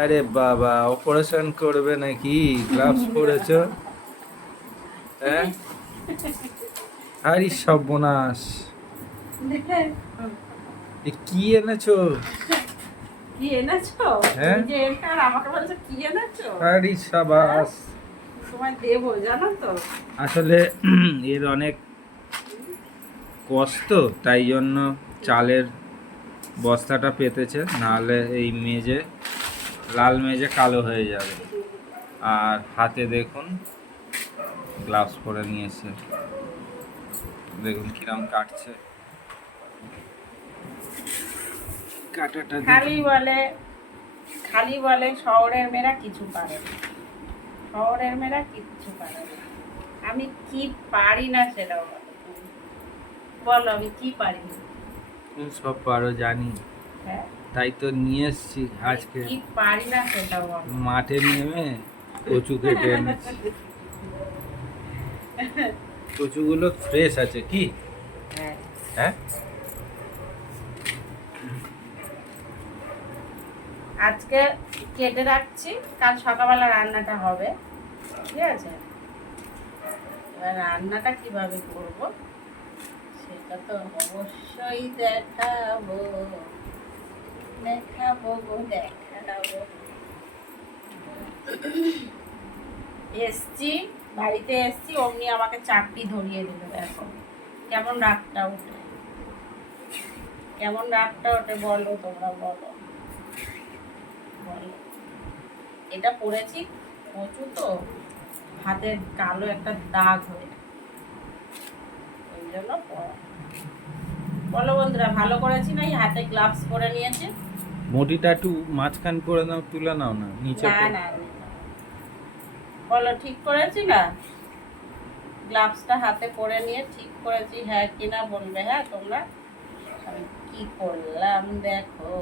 আরে বাবা, অপারেশন করবে নাকি? গ্লাভস পরেছো? হ্যাঁ, আরে সর্বনাশ! কি এনেছো? কি এনেছো? হ্যাঁ, যে এটা আর আমাকে বলছো কি এনেছো? আরে সাবাস! তোমায় দেবো জানো তো। আসলে এর অনেক কষ্ট, তাই জন্য চালের বস্তাটা পেতেছে, নাহলে এই মেজে, লাল মেজে কালো হয়ে যাবে। আর হাতে দেখুন গ্লাভস পরে নিয়েছে, দেখুন কিরম কাটছে। কাটাটা খালি বলে খালি বলে শহরের মেয়েরা কিছু পারে না, শহরের মেয়েরা কিচ্ছু পারে না। আমি কি পারি না সেটাও বলো তুমি। বলো আমি কি পারি না। তুমি সব পারো জানি, হ্যাঁ, তাই তো নিয়ে এসছি আমি আজকে। কি পারি না সেটাও বলো। মাঠে নেমে কচু কেটে এনেছি। কচুগুলো ফ্রেশ আছে কি? হ্যাঁ, হ্যাঁ, আজকে কেটে রাখছি, কাল সকালবেলা রান্নাটা হবে, ঠিক আছে? এবার রান্নাটা কিভাবে করব সেটা তো অবশ্যই দেখাবো, দেখাবো গো দেখাবো। এসছি, বাড়িতে এসছি, অমনি আমাকে চাকরি ধরিয়ে দিল। দেখো কেমন রাগটা ওঠে, কেমন রাগটা ওঠে, বলো তোমরা, বলো বলো। এটা পরেছি কচু তো, হাতের কালো একটা দাগ হয়ে, ওই জন্য পরা। বলো বন্ধুরা, ভালো করেছি না? এই হাতে গ্লাভস পরে নিয়েছি। মুটিটা একটু মাঝখান করে নাও, তুলে নাও না নিচে না না না। বলো ঠিক করেছি না? গ্লাভসটা হাতে পরে নিয়ে ঠিক করেছি হ্যাঁ কিনা বলবে, হ্যাঁ তোমরা। আমি কি করলাম দেখো।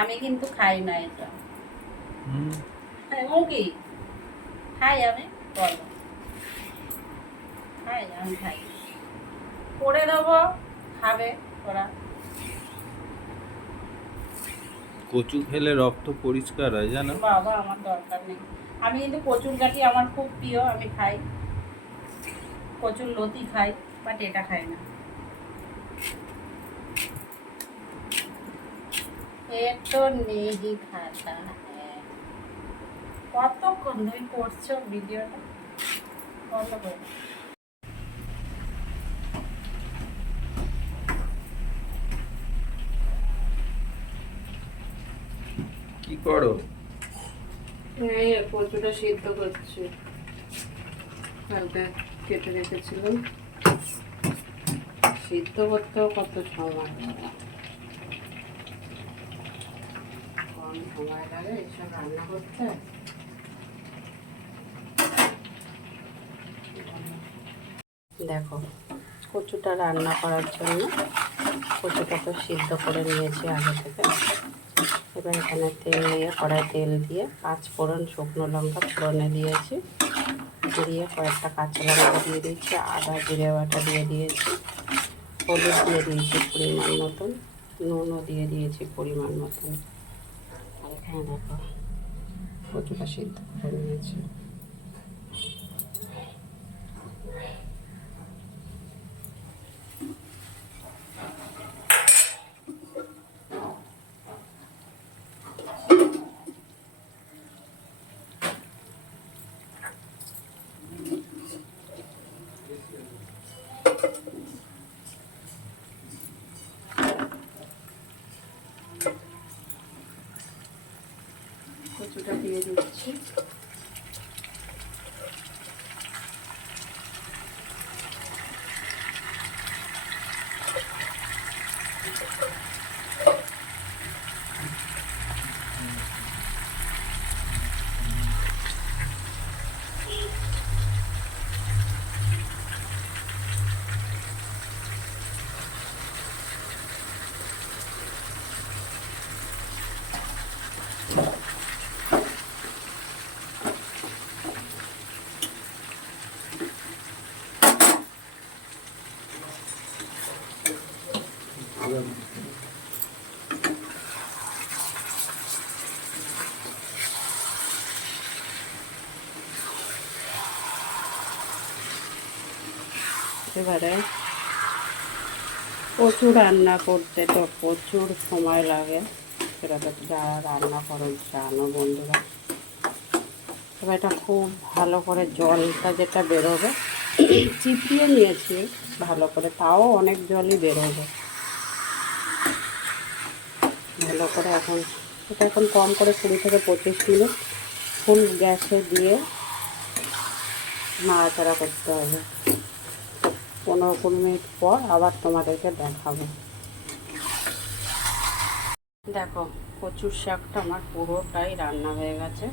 আমি কিন্তু খাই না এটা। হুম, মুখি খাই আমি, বলো খাই, আমি খাই। করে দেবো, খাবে ওরা। কচু খেলে রক্ত পরিষ্কার হয় জানো। বাবা আমার দরকার নেই। আমি কিন্তু কচুর গাঠি আমার খুব প্রিয়, আমি খাই। কচুর লতি খাই, বাট এটা খাই না। এ তো নেই খাতা হ্যাঁ। কতক্ষণ ধরে করছো ভিডিওটা? বলো বলো। কি করো? এই কচুটা সিদ্ধ করছি, কালকে কেটে রেখেছিলাম। সিদ্ধ করতেও কত সময় লাগে, কম সময় লাগে এইসব রান্না করতে। দেখো কচুটা রান্না করার জন্য কচুটা তো সিদ্ধ করে নিয়েছি আগে থেকে। এবার এখানে তেল দিয়ে, কড়াই তেল দিয়ে, 5 ফোড়ন, শুকনো লঙ্কা ফোড়নে দিয়েছি, দিয়ে কয়েকটা কাঁচা লঙ্কা দিয়ে দিয়েছি, আদা জিরে বাটা দিয়ে দিয়েছি, হলুদ দিয়ে দিয়েছি পরিমাণ মতন, নুনও দিয়ে দিয়েছি পরিমাণ মতন। আর এখানে দেখো কচুটা সিদ্ধ করে নিয়েছি। কচুটা দিয়ে দিচ্ছি। এবারে প্রচুর রান্না করতে তো প্রচুর সময় লাগে, সেটা তো যারা রান্না করো জানো বন্ধুরা। এবার এটা খুব ভালো করে জলটা যেটা বেরোবে চিপিয়ে নিয়েছি ভালো করে, তাও অনেক জলই বেরোবে ভালো করে। এটা এখন কম করে 20 থেকে 25 মিনিট ফুল গ্যাসে দিয়ে নাড়াচাড়া করতে হবে। 15-20 মিনিট পর আবার তোমাদেরকে দেখাবো। দেখো কচুর শাকটা আমার পুরোটাই রান্না হয়ে গেছে,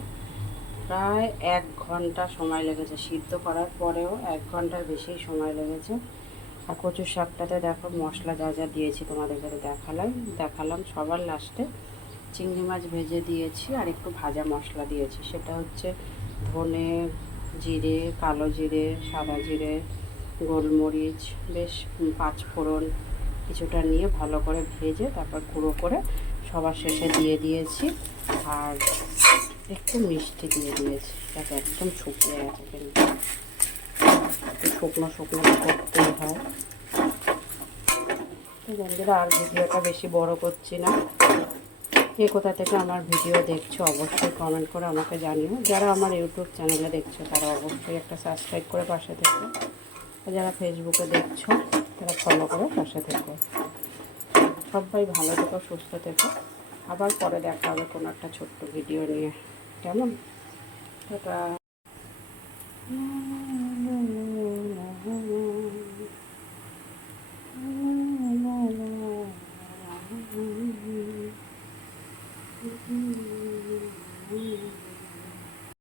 প্রায় 1 ঘন্টা সময় লেগেছে সিদ্ধ করার পরেও, 1 ঘন্টার বেশি সময় লেগেছে। আর কচুর শাকটাতে দেখো মশলা যা যা দিয়েছি তোমাদেরকে দেখালাম সবার লাস্টে। চিংড়ি মাছ ভেজে দিয়েছি আর একটু ভাজা মশলা দিয়েছি, সেটা হচ্ছে ধনে জিরে, কালো জিরে, সাদা জিরে, গোলমরিচ, বেশ 5 ফোড়ন কিছুটা নিয়ে ভালো করে ভেজে তারপর গুঁড়ো করে সবার শেষে দিয়ে দিয়েছি। আর একটু মিষ্টি দিয়ে দিয়েছি, যাতে একদম শুকিয়ে গেছে, কিন্তু একটু শুকনো শুকনো করতেই হয়। তো বন্ধুরা আর ভিডিওটা বেশি বড় করছি না। কে কোথা থেকে আমার ভিডিও দেখছো অবশ্যই কমেন্ট করে আমাকে জানিও। যারা আমার ইউটিউব চ্যানেলে দেখছো তারা অবশ্যই একটা সাবস্ক্রাইব করে পাশে থেকো, আর যারা ফেসবুকে দেখছো তারা ফলো করে পাশে থেকো। সবাই ভালো থেকো, সুস্থ থেকো। আবার পরে দেখা হবে কোনো একটা ছোট্ট ভিডিও নিয়ে, কেমন? টাটা।